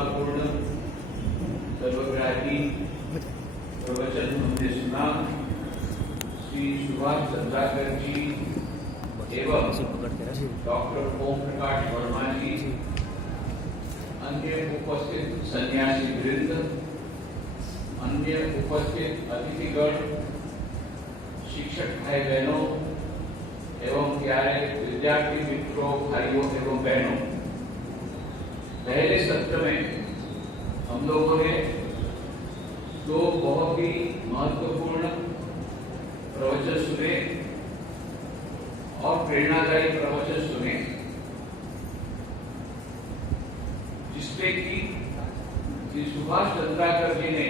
करुणापूर्ण सर्वग्राही प्रवचन हमने सुना। श्री सुभाष चंद्राकर जी एवं डॉक्टर ओम प्रकाश वर्मा जी, अन्य उपस्थित सन्यासी वृंद, अन्य उपस्थित अतिथिगण, शिक्षक भाई बहनों एवं प्यारे विद्यार्थी मित्रों, भाइयों एवं बहनों, पहले सत्र में हम लोगों ने दो बहुत ही महत्वपूर्ण प्रवचन सुने और प्रेरणादायी प्रवचन सुने, जिसमें कि श्री सुभाष चंद्राकर जी ने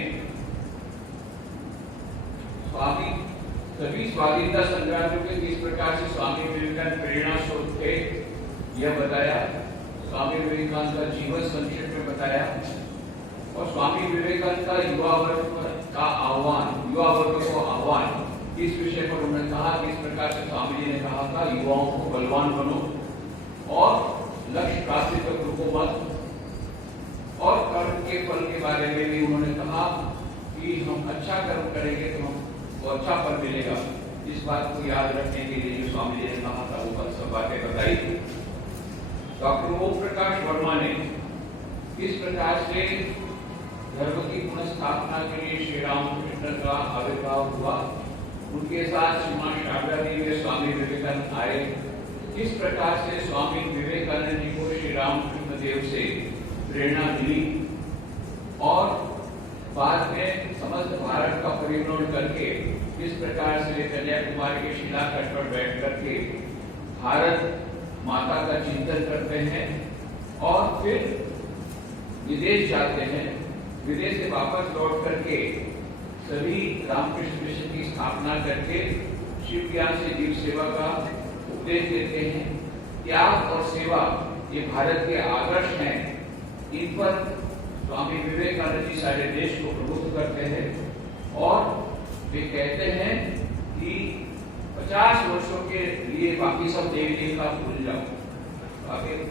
सभी स्वाधीनता संग्रामियों के किस प्रकार से स्वामी विवेकानंद प्रेरणा स्रोत थे यह बताया, स्वामी विवेकानंद का जीवन संक्षेप में बताया और स्वामी विवेकानंद का युवा वर्ग का आह्वान, युवा वर्ग को आह्वान, इस विषय पर उन्होंने कहा किस प्रकार से स्वामी जी ने कहा था युवाओं को बलवान बनो और लक्ष्य प्राप्ति तक रुको मत, और कर्म के फल के बारे में भी उन्होंने कहा कि हम अच्छा कर्म करेंगे तो हमको अच्छा फल मिलेगा। इस बात को याद रखने के लिए जो स्वामी जी ने कहा था वो सब बातें बताई। डॉक्टर ओम प्रकाश वर्मा ने किस प्रकार से धर्म की पुनः के लिए श्री रामकृष्ण का आविर्भाव हुआ, उनके साथ श्रीमान शारदा जी में स्वामी विवेकानंद आए, किस प्रकार से स्वामी विवेकानंद जी को श्री रामकृष्ण देव से प्रेरणा मिली और बाद में समस्त भारत का परिभ्रमण करके किस प्रकार से कन्याकुमारी के शिलाखंड पर बैठ करके भारत माता का चिंतन करते हैं और फिर विदेश जाते हैं, विदेश से वापस लौट करके सभी रामकृष्ण मिशन की स्थापना करके शिव ज्ञान से जीव सेवा का उपदेश देते हैं। त्याग और सेवा ये भारत के आदर्श हैं, इन पर स्वामी विवेकानंद जी सारे देश को प्रबुद्ध करते हैं और वे कहते हैं कि 50 वर्षों के लिए बाकी सब देवी देवता भूल जाओ,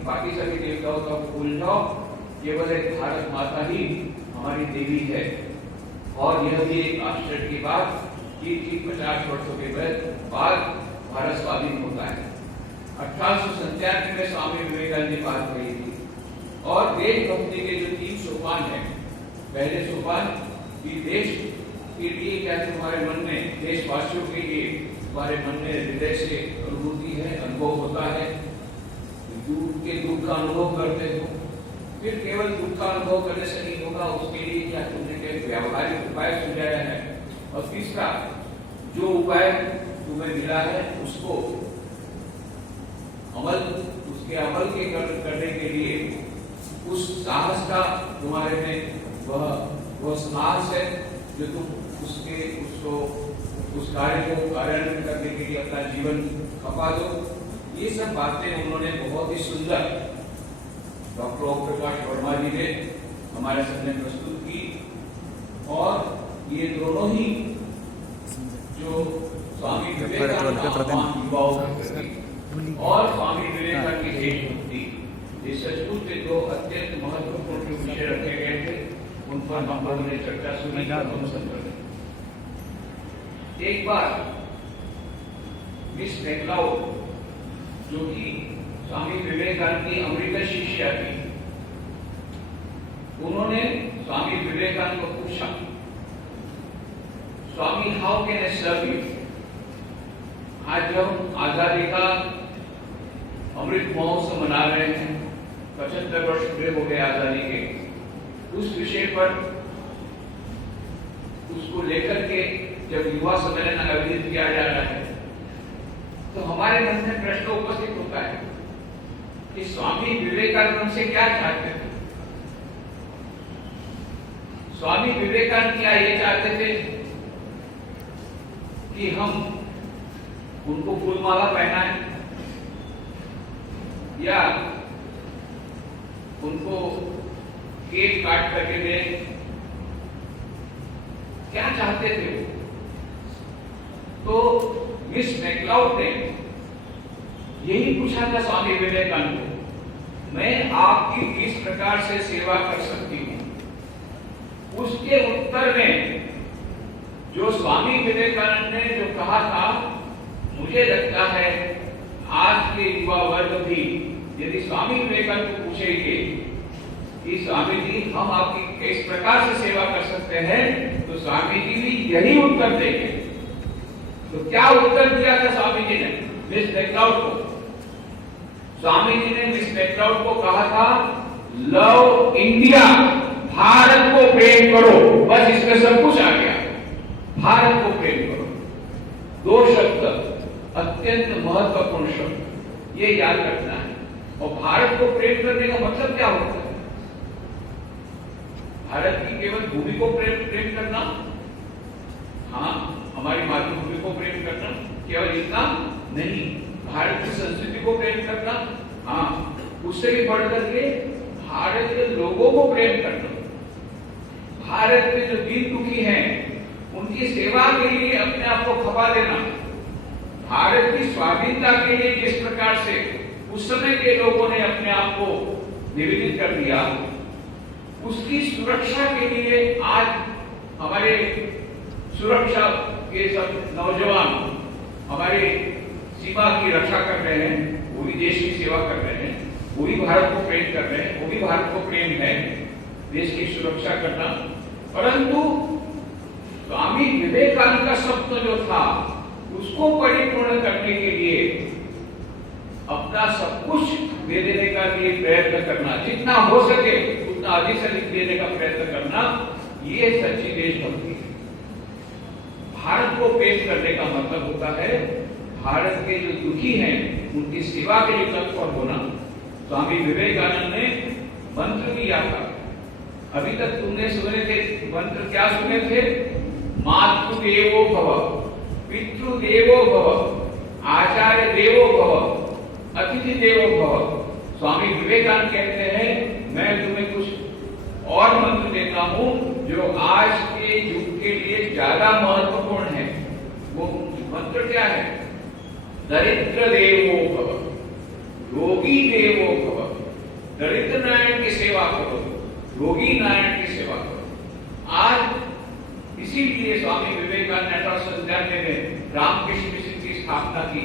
बाकी सभी देवताओं का भूल जाओ, केवल एक भारत माता ही हमारी देवी है। और यह भी एक आश्चर्य की बात कि 50 वर्षों के बाद भारत स्वाधीन होता है। 1897 में स्वामी विवेकानंद जी बात कही थी और देशभक्ति के जो 3 सोपान है, पहले सोपान कि देश के लिए क्या तुम्हारे मन में, देशवासियों के लिए तुम्हारे मन में हृदय से अनुभूति है, अनुभव होता है, के दुख का अनुभव करते हो, फिर केवल दुख का अनुभव करने से नहीं होगा, उसके लिए क्या तुमने व्यावहारिक उपाय सुझाया है, और तीसरा जो उपाय तुम्हें मिला है उसको उसके अमल के करने के लिए उस साहस का तुम्हारे में वह साहस है जो तुम उस कार्य को कार्यान्वित करने के लिए अपना जीवन खपा दो। ये सब बातें उन्होंने बहुत ही सुंदर डॉक्टर ओम प्रकाश वर्मा जी ने हमारे सामने प्रस्तुत की और ये दोनों ही जो स्वामी विवेकानंद युवाओं और स्वामी विवेकानंद की देशभक्ति, ये सचमुच के दो अत्यंत महत्वपूर्ण विषय रखे गए थे, उन पर हम लोगों ने चर्चा सुनी। एक बार मिस मैक्लाउड जो कि स्वामी विवेकानंद की अमेरिकन शिष्या थी, उन्होंने स्वामी विवेकानंद को पूछा, Swami how can I serve you? आज जब आजादी का अमृत महोत्सव मना रहे हैं, 75 वर्ष पूरे हो गए आजादी के, उस विषय पर उसको लेकर के जब युवा सम्मेलन आयोजित किया जा रहा है तो हमारे मन में प्रश्न उपस्थित होता है कि स्वामी विवेकानंद से क्या चाहते थे? स्वामी विवेकानंद क्या ये चाहते थे कि हम उनको फूलमाला पहनाएं या उनको केक काट करके दें? क्या चाहते थे वो? तो मिस मैक्लाउड ने यही पूछा था स्वामी विवेकानंद को, मैं आपकी किस प्रकार से सेवा कर सकती उसके उत्तर में जो स्वामी विवेकानंद ने जो कहा था, मुझे लगता है आज के युवा वर्ग भी यदि स्वामी विवेकानंद को पूछेंगे कि स्वामी जी हम आपकी किस प्रकार से सेवा कर सकते हैं, तो स्वामी जी भी यही उत्तर देंगे। तो क्या उत्तर दिया था स्वामी जी ने मिस मैकलाउड को? स्वामी जी ने मिस मैकलाउड को कहा था, लव इंडिया, भारत को प्रेम करो। बस इसमें सब कुछ आ गया, भारत को प्रेम करो। दो शब्द अत्यंत महत्वपूर्ण शब्द, ये याद रखना है। और भारत को प्रेम करने का मतलब क्या होता है? भारत की केवल भूमि को प्रेम करना, हाँ, हमारी मातृभूमि को प्रेम करना, केवल इतना नहीं। भारत की संस्कृति को प्रेम करना, हाँ, उससे भी बढ़कर के भारत के लोगों को प्रेम करना, भारत के जो दीन दुखी हैं उनकी सेवा के लिए अपने आप को खपा देना, भारत की स्वाधीनता के लिए जिस प्रकार से उस समय के लोगों ने अपने आप को निवेदित कर दिया, उसकी सुरक्षा के लिए आज हमारे सुरक्षा के सब नौजवान हमारे सीमा की रक्षा कर रहे हैं, वो भी देश की सेवा कर रहे हैं, वो भी भारत को प्रेम कर रहे हैं, वो भी भारत को प्रेम है देश की सुरक्षा करना। परंतु स्वामी विवेकानंद का स्वप्न जो था उसको परिपूर्ण करने के लिए अपना सब कुछ दे देने का लिए प्रयत्न करना, जितना हो सके उतना अधिक से अधिक देने का प्रयत्न करना, ये सच्ची देशभक्ति है। भारत को प्रेम करने का मतलब होता है भारत के जो दुखी हैं उनकी सेवा के लिए तत्पर होना। स्वामी विवेकानंद ने मंत्र दिया था, अभी तक तुमने सुने थे मंत्र, क्या सुने थे? मातृदेवो भव, पितृदेवो भव, आचार्य देवो भव, अतिथि देवो भव। स्वामी विवेकानंद कहते हैं मैं तुम्हें कुछ और मंत्र देता हूं जो आज के युग के लिए ज्यादा महत्वपूर्ण है। वो मंत्र क्या है? दरिद्र देवो भव, रोगी देवो भव। दरिद्र नारायण की सेवा करो, रोगी नारायण की सेवा करो। आज इसीलिए स्वामी विवेकानंद ने 1897 में रामकृष्ण मिशन की स्थापना की।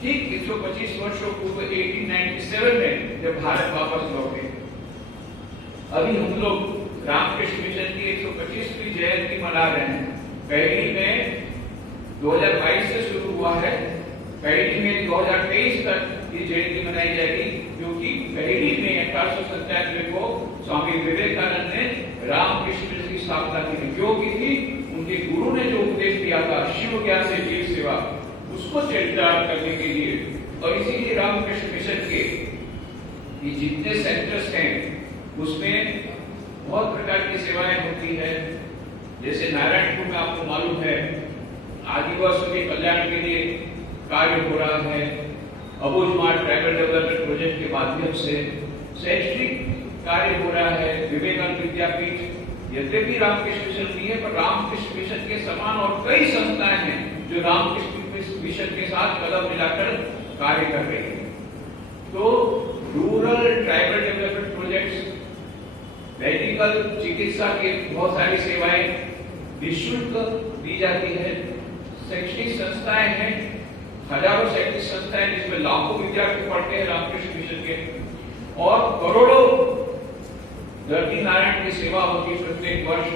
ठीक 125 वर्षों पूर्व 1897 में जब भारत वापस लौटे, अभी हम लोग रामकृष्ण मिशन की 125वीं जयंती मना रहे हैं। पहली में 2022 से शुरू हुआ है, पहली में 2023 तक ये जयंती मनाई जाएगी, क्योंकि पहली में 1897 को स्वामी विवेकानंद ने रामकृष्ण मिशन की स्थापना की। क्यों की थी? उनके गुरु ने जो उपदेश दिया था, शिव ज्ञान से जीव सेवा, उसको चरितार्थ करने के लिए। और इसीलिए रामकृष्ण मिशन के ये जितने सेंटर्स हैं उसमें बहुत प्रकार की सेवाएं होती है। जैसे नारायणपुर में आपको मालूम है आदिवासियों के कल्याण के लिए कार्य हो रहा है। अबूझमाड़ ट्राइबल डेवलपमेंट प्रोजेक्ट के माध्यम से शैक्षणिक कार्य हो रहा है। विवेकानंद विद्यापीठ यद्यपि रामकृष्ण मिशन नहीं है, पर रामकृष्ण मिशन के समान और कई संस्थाएं हैं जो रामकृष्ण मिशन के साथ कदम मिलाकर कार्य कर रही है। तो rural tribal development projects, medical चिकित्सा की बहुत सारी सेवाएं निःशुल्क दी जाती है। शैक्षणिक संस्थाएं हैं, हजारों शैक्षणिक संस्थाएं जिसमें लाखों विद्यार्थी पढ़ते हैं रामकृष्ण मिशन के, और करोड़ों दर्दी नारायण की सेवा होती है प्रत्येक वर्ष।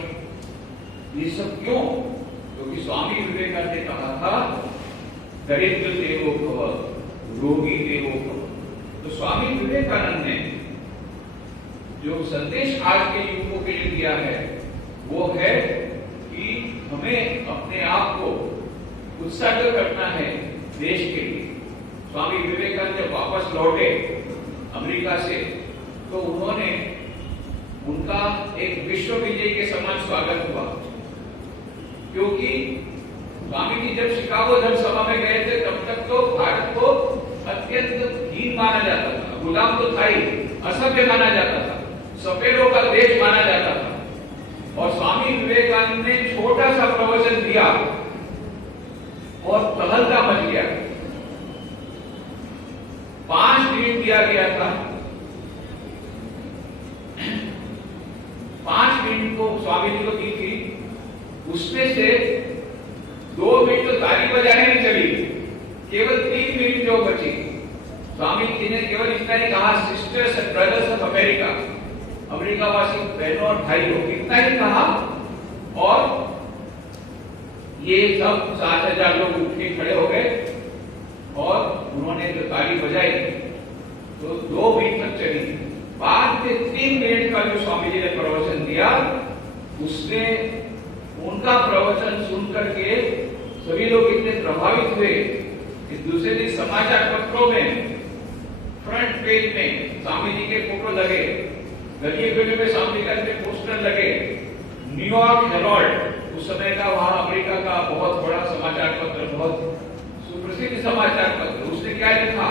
ये सब क्यों? क्योंकि स्वामी विवेकानंद ने कहा था दरिद्र देवो भव, रोगी देवो भव। तो स्वामी विवेकानंद ने जो संदेश आज के युवकों के लिए दिया है वो है कि हमें अपने आप को उत्सर्ग करना है देश के लिए। स्वामी विवेकानंद जब वापस लौटे अमेरिका से, तो उन्होंने उनका एक विश्व विजय के समान स्वागत हुआ, क्योंकि स्वामी जी जब शिकागो धर्म सभा में गए थे तब तक तो भारत को अत्यंत हीन माना जाता था, गुलाम तो था ही, असभ्य माना जाता था, सफेदों का देश माना जाता था। और स्वामी विवेकानंद ने छोटा सा प्रवचन दिया और तहलका मच गया। 5 मिनट दिया गया था, 5 मिनट स्वामी जी को दी थी, उसमें से 2 मिनट तो ताली बजाने में चली, केवल 3 मिनट जो बची, स्वामी जी ने केवल इतना ही कहा, sisters and brothers of America, America वासी बहनों और भाइयों, इतना ही कहा। और ये सब 7,000 लोग उठ के खड़े हो गए और उन्होंने जो ताली बजाई तो 2 मिनट तक चली। बाद में 3 मिनट का जो स्वामी जी ने प्रवचन दिया, उसमें उनका प्रवचन सुन करके सभी लोग इतने प्रभावित हुए कि दूसरे दिन समाचार पत्रों में फ्रंट पेज में स्वामी जी के फोटो लगे, गली में स्वामी जी के पोस्टर लगे। न्यूयॉर्क हेराल्ड उस समय का वहां अमेरिका का बहुत बड़ा समाचार पत्र, बहुत सुप्रसिद्ध समाचार पत्र, उसने क्या लिखा,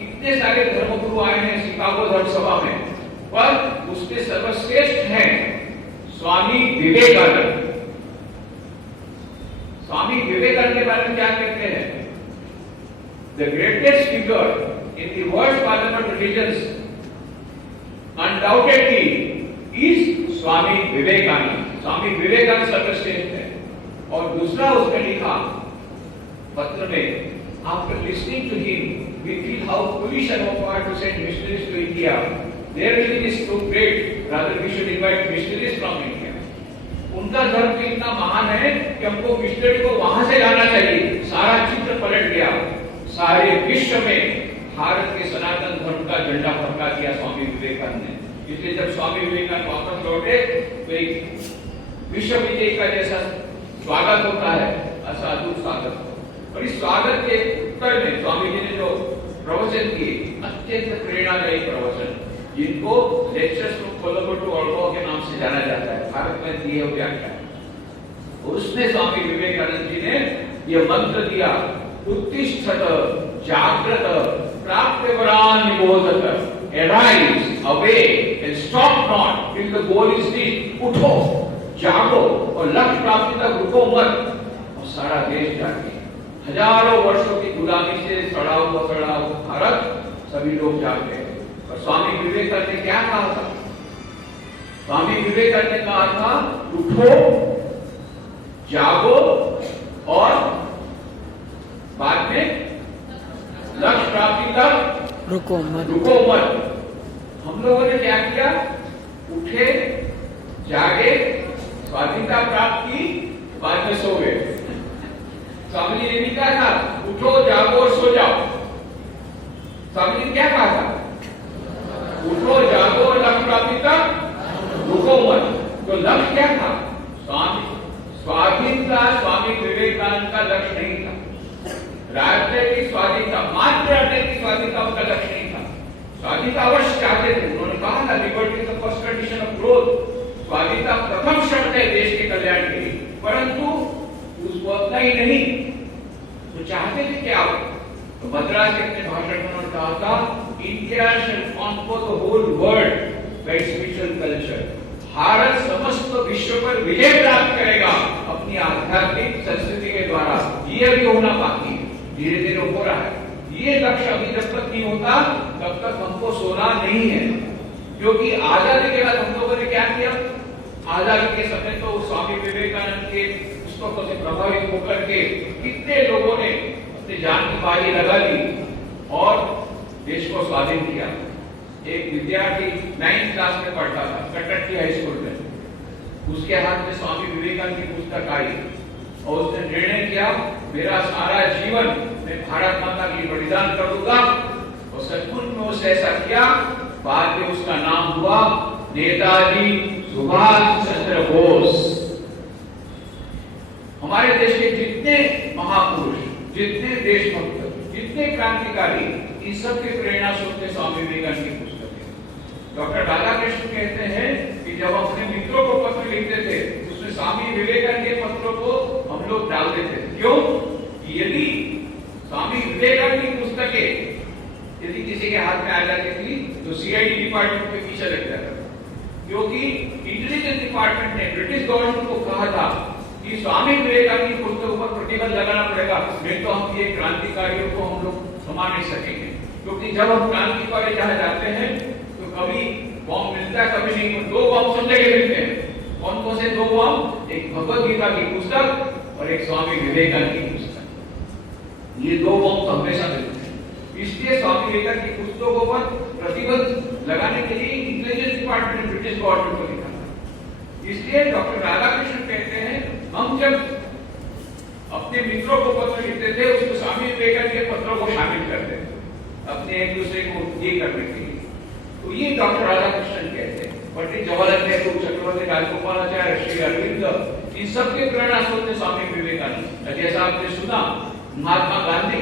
इतने सारे धर्मगुरु आए हैं शिकागो धर्म सभा में, पर उसके सर्वश्रेष्ठ हैं स्वामी विवेकानंद। स्वामी विवेकानंद के बारे में क्या कहते हैं? The greatest figure in the world father of religions undoubtedly is Swami Vivekananda. Swami Vivekananda सर्वश्रेष्ठ है। और दूसरा उसने लिखा पत्र में, after listening to him we feel how foolish on our part to send missionaries to India. Their religion is so great, rather we should invite missionaries from India. उनका धर्म तो इतना महान है कि हमको मिशनरी को वहां से लाना चाहिए। सारा चित्र पलट गया, सारे विश्व में भारत के सनातन धर्म का झंडा फहरा दिया स्वामी विवेकानंद ने। इसलिए जब स्वामी विवेकानंद वापस लौटे तो एक विश्व विजय का जैसा स्वागत होता है, असाधु स्वागत। और इस स्वागत के उत्तर में स्वामी जी ने जो प्रवचन किए, अत्यंत प्रेरणादायी प्रवचन, जिनको लेक्चर्स फ्रॉम कोलंबो टू ओल्डो के नाम से जाना जाता है, भारत में दिए हुए व्याख्यान। उसमें स्वामी विवेकानंद जी ने यह मंत्र दिया, उत्तिष्ठत जागृत प्राप्त्यवरान निबोधत, arise, awake and stop not till the goal is reached। उठो, जागो और लक्ष्य प्राप्ति तक रुको मत। और सारा देश जागे। हजारों वर्षों की गुलामी से सड़ा हुआ भारत, सभी लोग जाग गए। और स्वामी विवेकानंद ने क्या कहा था? स्वामी विवेकानंद ने कहा था, उठो, जागो और बाद में लक्ष्य प्राप्ति तक रुको मत। हम लोगों ने क्या किया? उठे, जागे, स्वाधीनता प्राप्त की, बाद में सो गए। स्वामी जी ने भी कहा था, उठो, जागो और सो जाओ। स्वामी जी ने क्या कहा था? उठो, जागो और लक्ष्य प्राप्ति तक रुको मत। तो लक्ष्य क्या था? स्वाधीनता स्वामी विवेकानंद का लक्ष्य नहीं था। राजनीतिक स्वाधीनता, मात्र राजनीतिक स्वाधीनता उनका लक्ष्य नहीं था। स्वाधीनता अवश्य चाहते थे। उन्होंने कहा ना, liberty is the first condition of growth. स्वाधीनता प्रथम शर्त है देश के कल्याण के लिए, परंतु उसको अपना ही नहीं तो चाहते थे क्या? तो मद्रास के अपने भाषण में उन्होंने कहा था, India shall conquer the whole world by spiritual culture. Bharat समस्त विश्व पर विजय प्राप्त करेगा अपनी आध्यात्मिक संस्कृति के द्वारा। ये अभी होना बाकी है, धीरे धीरे हो रहा है। ये लक्ष्य अभी जब तक नहीं होता तब तक हमको सोना नहीं है, क्योंकि आजादी के बाद हम लोगों ने क्या किया? आजादी के समय तो स्वामी विवेकानंद के पुस्तकों से प्रभावित होकर के कितने लोगों ने अपनी जान की बाजी लगा दी और देश को स्वाधीन किया। एक विद्यार्थी 9th क्लास में पढ़ता था, कटक की हाई स्कूल में। उसके हाथ में स्वामी विवेकानंद की पुस्तक आई और उसने निर्णय किया, मेरा सारा जीवन मैं भारत माता के लिए बलिदान कर दूंगा। और सचमुच में उसने ऐसा किया। बाद में उसका नाम हुआ नेताजी सुभाष चंद्र बोस। हमारे देश के जितने महापुरुष, जितने देशभक्त, जितने क्रांतिकारी, इन सब के प्रेरणा स्रोत स्वामी विवेकानंद की पुस्तक है। डॉक्टर राधाकृष्ण कहते हैं कि जब अपने मित्रों को पत्र लिखते थे, उसमें स्वामी विवेकानंद के पत्रों को हम लोग डालते थे। क्यों? यदि स्वामी विवेकानंद की पुस्तकें यदि किसी के हाथ में आ जाती थी तो सीआईडी डिपार्टमेंट के पीछे लग जाता था, क्योंकि इंटेलिजेंस डिपार्टमेंट ने ब्रिटिश गवर्नमेंट को कहा था कि स्वामी विवेकानंद की पुस्तकों पर प्रतिबंध लगाना पड़ेगा, नहीं तो हम ये क्रांतिकारियों को हम लोग थमा नहीं सकेंगे। क्योंकि जब हम क्रांतिकारी जहां जाते हैं तो कभी बॉम्ब मिलता है, कभी नहीं। 2 बॉम्ब सब जगह मिलते हैं कौन कौन से 2 बम? एक भगवत गीता की पुस्तक और एक स्वामी विवेकानंद की पुस्तक। ये 2 बम तो हमेशा मिलते हैं। इसलिए स्वामी विवेकानंद की पुस्तकों पर प्रतिबंध लगाने के लिए इंटेलिजेंस डिपार्टमेंट ने ब्रिटिश गवर्नमेंट को लिखा था। इसलिए डॉक्टर राधाकृष्णन कहते हैं, हम जब अपने मित्रों को पत्र लिखते थे, उसको स्वामी विवेकानंद के पत्रों को शामिल करते थे अपने एक दूसरे को ये करने के लिए। तो ये डॉक्टर राधाकृष्णन कहते हैं। पंडित जवाहरलाल नेहरू, चक्रवर्ती राजगोपालाचार्य, श्री अरविंद, इन सबके प्रेरणा स्रोत स्वामी विवेकानंद। जैसा आपने सुना, महात्मा गांधी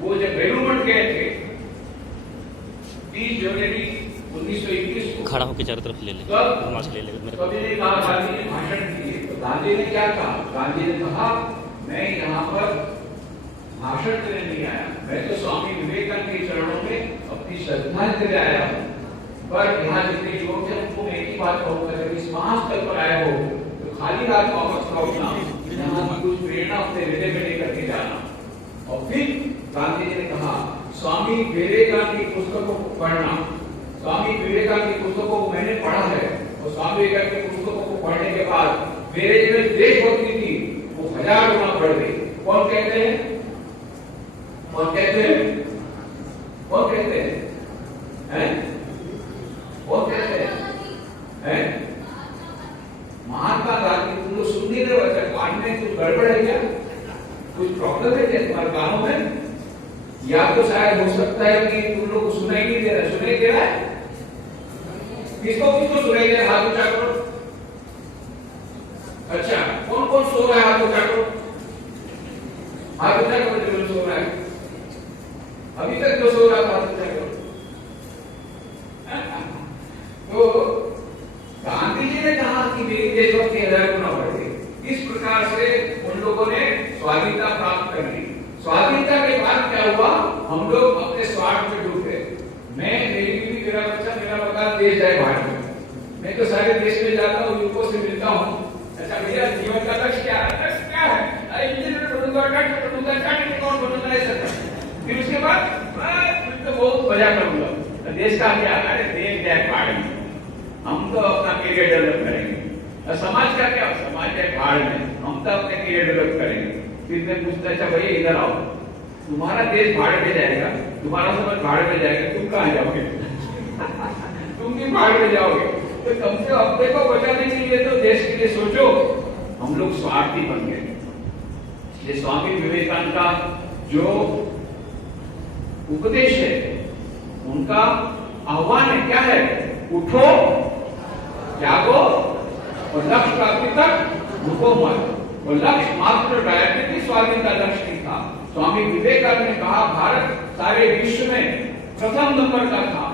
वो जब बेलूर गए थे 30 जनवरी 1921 को, खड़ा होकर चारों तरफ ले ले, कभी ने कहा, गांधी ने भाषण दिए तो गांधी ने क्या कहा? गांधी ने कहा, मैं यहाँ पर भाषण देने नहीं आया, मैं तो स्वामी विवेकानंद के चरणों में अपनी श्रद्धांजलि आया हूँ। पर यहाँ जितने लोग थे उनको मैं एक ही बात कहूँगा, जब इस महास्थल पर आए हो तो खाली हाथ वापस लौटना, यहाँ कुछ प्रेरणा अपने हृदय में लेकर के जाना। और फिर गांधी जी ने कहा, स्वामी विवेकानंद की पुस्तकों को पढ़ना। स्वामी विवेकानंद की पुस्तकों को मैंने पढ़ा है, और स्वामी विवेकानंद की पुस्तकों को पढ़ने के बाद मेरे जो देशभक्ति थी वो 1000 गुना बढ़ गई। कौन कहते हैं? कौन कहते हैं? कौन कहते हैं? कौन कहते हैं? महात्मा गांधी। तुम लोग सुन नहीं रहे हो? कान में कुछ गड़बड़ है क्या? कुछ प्रॉब्लम है क्या तुम्हारे कानों में? या तो शायद हो सकता है कि तुम लोग को सुनाई नहीं दे रहा। सुनाई दे रहा है? किसको किसको सुनाई दे रहा? हाथ ऊंचा करो। अच्छा, कौन कौन सो रहा है? हाथ ऊंचा करो। हाथ ऊंचा करो जो सो रहा है। अभी तक जो सो रहा था हाथ ऊंचा करो। तो गांधी जी ने कहा कि मेरी देशभक्ति 1000 गुना बढ़ गई। इस प्रकार से उन लोगों ने स्वाधीनता प्राप्त कर ली। स्वाधीनता के बाद क्या हुआ? हम लोग अपने स्वार्थ में डूब गए। मैं, मेरी बीवी, मेरा बच्चा, मेरा मकान, देश जाए बाहर में। मैं तो सारे देश में जाता हूँ, युवकों से मिलता हूँ। अच्छा भैया, जीवन का लक्ष्य क्या है? लक्ष्य क्या है? इंजीनियर बनूंगा, डॉक्टर बनूंगा, चार्टर्ड अकाउंट बनूंगा, ऐसा। फिर उसके बाद फिर तो बहुत मजा करूंगा। देश का क्या? अरे देश जाए बाहर में, हम तो अपना करियर डेवलप करेंगे। समाज का क्या? समाज जाए बाहर में, हम तो अपने करियर डेवलप करेंगे। फिर मैं पूछता, अच्छा भैया इधर आओ, तुम्हारा देश भाड़ में जाएगा, तुम्हारा समाज भाड़ में जाएगा, तुम कहाँ जाओगे? तुम भी भाड़ में जाओगे। तो कम से कम अपने को बचाने के लिए तो देश के लिए सोचो। हम लोग स्वार्थी बन गए। ये स्वामी विवेकानंद का जो उपदेश है, उनका आह्वान है, क्या है? उठो, जागो और लक्ष्य प्राप्ति तक रुको मत। और लक्ष्य मात्र राजनीति स्वाधीनता लक्ष्य नहीं था। स्वामी विवेकानंद ने कहा, भारत सारे विश्व में प्रथम नंबर का था,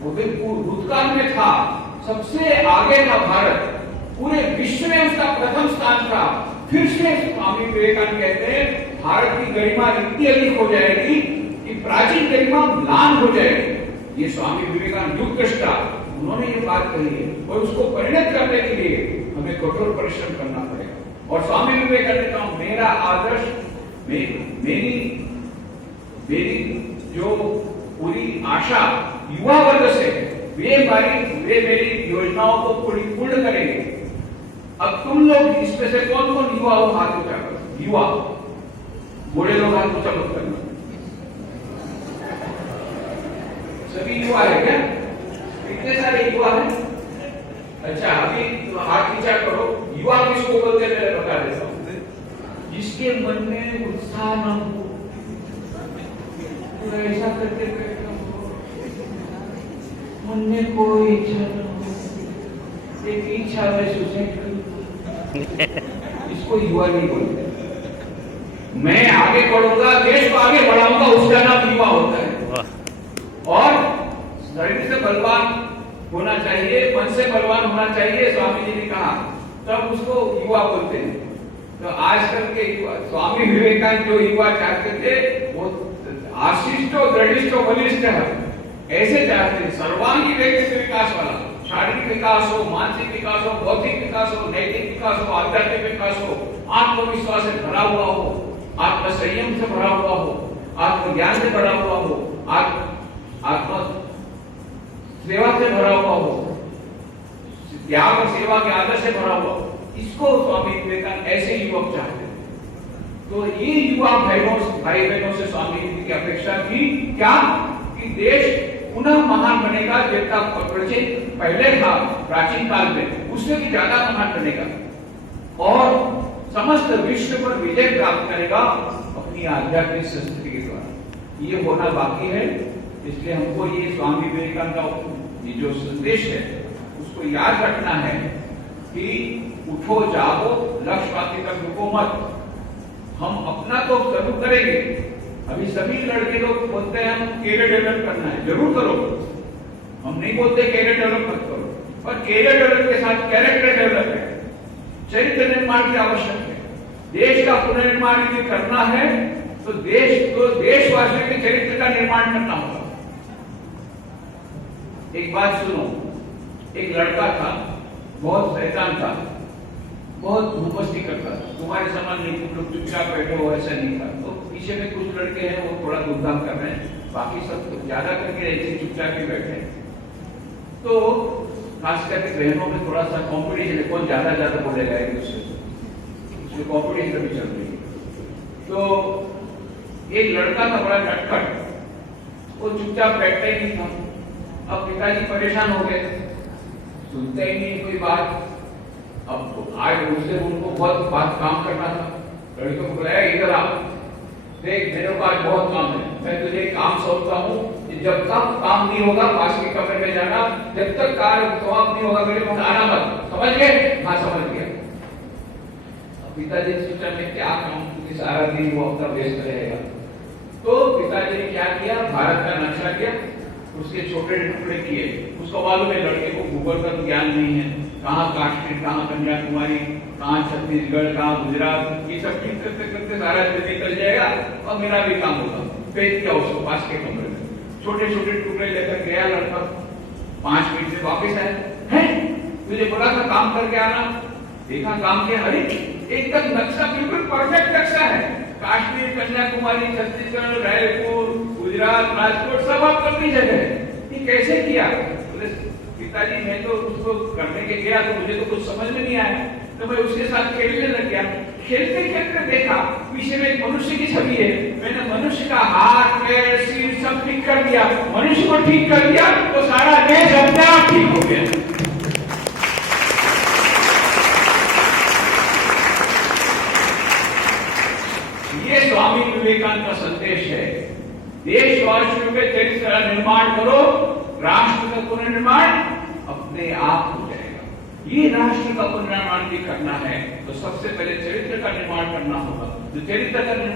वो भूतकाल में था, सबसे आगे था भारत, पूरे विश्व में उसका प्रथम स्थान था। फिर से स्वामी विवेकानंद कहते हैं, भारत की गरिमा इतनी अधिक हो जाएगी कि प्राचीन गरिमा म्लान हो जाएगी। ये स्वामी विवेकानंद युग दृष्टा, उन्होंने ये बात कही है। और उसको परिणत करने के लिए हमें कठोर परिश्रम करना पड़ेगा। और स्वामी विवेकानंद ने कहा, मेरा आदर्श, मेरी जो पूरी आशा युवा वर्ग से, वे मेरी योजनाओं को पूर्ण करेंगे। अब तुम लोग इसमें से कौन कौन युवा हो? हाथ ऊंचा करो। युवा, बूढ़े लोग हाथ ऊंचा मत करना। सभी युवा है क्या? कितने सारे युवा हैं? अच्छा, अभी हाथ नीचा करो। युवा किसको बोलते हैं मैं बता देता हूँ। जिसके मन में उत्साह न हो, तो ऐसा करते मन में कोई इच्छा न हो, एक इच्छा में सुसाइड करूं, इसको युवा नहीं बोलते। मैं आगे बढ़ूंगा, देश को आगे बढ़ाऊंगा, उसका नाम युवा होता है। और शरीर से बलवान होना चाहिए, मन से बलवान होना चाहिए, स्वामी जी ने कहा, तब उसको युवा बोलते हैं। तो आजकल के युवा, स्वामी विवेकानंद जो युवा चाहते थे, वो आशिष्टो दृढ़िष्टो बलिष्ठ ऐसे चाहते थे। सर्वांगी व्यक्तित्व विकास वाला, शारीरिक विकास हो, मानसिक विकास हो, बौद्धिक विकास हो, नैतिक विकास हो, आध्यात्मिक विकास हो, आत्मविश्वास से भरा हुआ हो, आत्म संयम से भरा हुआ हो, आत्मज्ञान से भरा हुआ हो, आत्म सेवा से भरा हुआ हो, त्याग और सेवा के आदर्श से भरा हुआ, इसको स्वामी विवेकानंद ऐसे युवक चाहते थे। तो ये युवा भाई बहनों से स्वामी जी की अपेक्षा थी क्या कि देश पुनः महान बनेगा, जैसा पहले था प्राचीन काल में, उससे भी ज्यादा महान बनेगा और समस्त विश्व पर विजय प्राप्त करेगा अपनी आध्यात्मिक संस्कृति के द्वारा। ये होना बाकी है, इसलिए हमको ये स्वामी विवेकानंद का ये जो संदेश है उसको याद रखना है कि उठो जागो, लक्ष्य प्राप्ति तक रुको मत। हम अपना तो जरूर करेंगे। अभी सभी लड़के लोग बोलते हैं हम कैरियर डेवलप करना है, जरूर करो। हम नहीं बोलते कैरियर डेवलप मत करो, पर कैरियर डेवलप के साथ कैरेक्टर डेवलप है, चरित्र निर्माण की आवश्यक है। देश का पुनर्निर्माण यदि करना है तो देशवासियों के चरित्र का निर्माण करना होगा। एक बात सुनो, एक लड़का था, बहुत शैतान था, बहुत धूमस्ती करता था, तुम्हारे समान नहीं, तुम लोग चुपचाप बैठे हो ऐसा नहीं था। तो पीछे में कुछ लड़के हैं वो थोड़ा धूमधाम कर रहे हैं, बाकी सब ज्यादा करके ऐसे चुपचाप ही बैठे हैं। तो खास करके बहनों में थोड़ा सा कॉम्पिटिशन है, कौन ज्यादा बोलेगा एक दूसरे से, कॉम्पिटिशन भी चल रही है। तो एक लड़का था बड़ा नटखट, वो चुपचाप बैठता ही नहीं था। अब पिताजी परेशान हो गए, सुनते ही नहीं कोई बात। अब आज उससे उनको बहुत बात काम करना था, लड़के को बुलाया, इधर आ, देख मेरे को आज बहुत काम है, मैं तुझे काम सौंपता हूँ, जब तक काम नहीं होगा पास के कमरे में जाना, जब तक कार्य समाप्त नहीं होगा मेरे को आना मत, समझ गए? हाँ समझ गया। पिताजी ने सोचा मैं क्या काम, क्योंकि सारा दिन वो अपना व्यस्त रहेगा। तो पिताजी ने क्या किया, भारत का नक्शा किया, उसके छोटे टुकड़े किए। उसको मालूम है लड़के को भूगोल का ज्ञान नहीं है, कहाँ काश्मीर, कहाँ कन्याकुमारी, कहाँ छत्तीसगढ़, कहाँ गुजरात, ये सब ठीक करते करते सारा दिन निकल जाएगा और मेरा भी काम होगा। फेंक किया उसको पास के कमरे में, छोटे छोटे टुकड़े लेकर गया लड़का। 5 मिनट में वापिस आया, है तुझे बोला था काम करके आना, देखा काम किया, अरे एकदम नक्शा बिल्कुल परफेक्ट नक्शा है, काश्मीर, कन्याकुमारी, छत्तीसगढ़, रायपुर, गुजरात, राजकोट सब आप अपनी जगह है। ये कैसे किया? बोले पिताजी मैं तो उसको करने के गया तो मुझे तो कुछ समझ में नहीं आया, तो मैं उसके साथ खेलने लग गया। खेलते खेलते देखा पीछे में एक मनुष्य की छवि है, मैंने मनुष्य का हाथ, पैर, सिर सब ठीक कर दिया। मनुष्य को ठीक कर दिया तो सारा देश अपने आप ठीक हो गया। ये स्वामी विवेकानंद का संदेश है। देशवासियों के चरित्र का निर्माण करो, राष्ट्र का पुनर्निर्माण अपने आप हो जाएगा। ये राष्ट्र का पुनर्निर्माण भी करना है तो सबसे पहले चरित्र का निर्माण करना होगा। जो चरित्र का